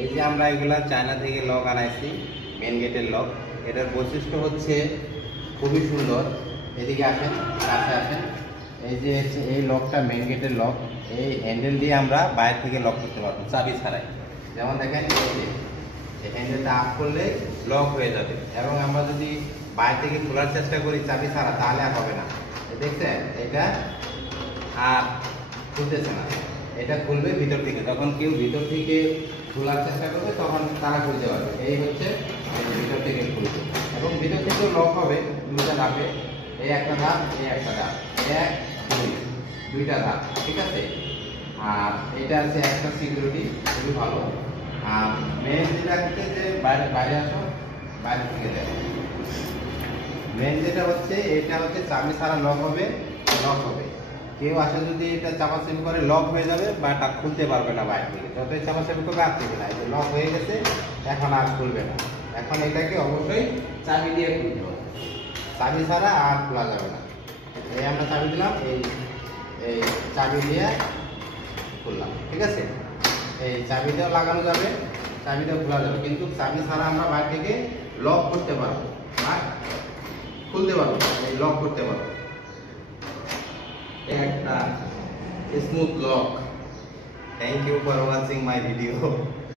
এই যে আমরা এগুলা চায়না থেকে লক আনাইছি, মেন গেটের লক। এটার বৈশিষ্ট্য হচ্ছে খুবই সুন্দর। এদিকে আসেন, কাছে আসেন। এই যে এই লকটা মেন গেটের লক। এই হ্যান্ডেল দিয়ে আমরা বাইরে থেকে লক করতে পারবো চাবি ছাড়াই। যেমন দেখেন, এই হ্যান্ডেলটা আপ করলে লক হয়ে যাবে, এবং আমরা যদি বাইরে থেকে খোলার চেষ্টা করি চাবি ছাড়া, তাহলে আর হবে না। দেখছেন, এটা আর খুলতেছে না। এটা খুলবে ভিতর থেকে। যখন কেউ ভিতর থেকে খোলার চেষ্টা করবে তখন তারা খুলতে পারবে। এই হচ্ছে ভিতর থেকে খুলবে, এবং ভিতর থেকেও লক হবে দুইটা ধাপে। এই একটা ধাপ, এই একটা ধাপ, এক দুই, দুইটা ধাপ, ঠিক আছে। আর এটা আছে একটা সিকিউরিটি, খুবই ভালো। আর মেন যেটা হচ্ছে যে বাইরে বাইরে আসো, বাইরে থেকে দেখো। মেন যেটা হচ্ছে, এটা হচ্ছে চাবি ছাড়া লক হবে, লক হবে। কেউ আসে যদি এটা চাপাচাপি করে লক হয়ে যাবে, বা এটা খুলতে পারবে না বাইরে থেকে, যতই চাপাচাপি করবে আর থেকে না। লক হয়ে গেছে, এখন আর খুলবে না। এখন এটাকে অবশ্যই চাবি দিয়ে খুলতে হবে, চাবি ছাড়া আর খোলা যাবে না। এই আমরা চাবি দিলাম, এই এই চাবি দিয়ে খুললাম, ঠিক আছে। এই চাবি দিয়ে লাগানো যাবে, চাবি দিয়ে খোলা যাবে, কিন্তু চাবি ছাড়া আমরা বাইরে থেকে লক করতে পারবো আর খুলতে পারবো, এই লক করতে পারবো। একটা smooth lock. Thank you for watching my video.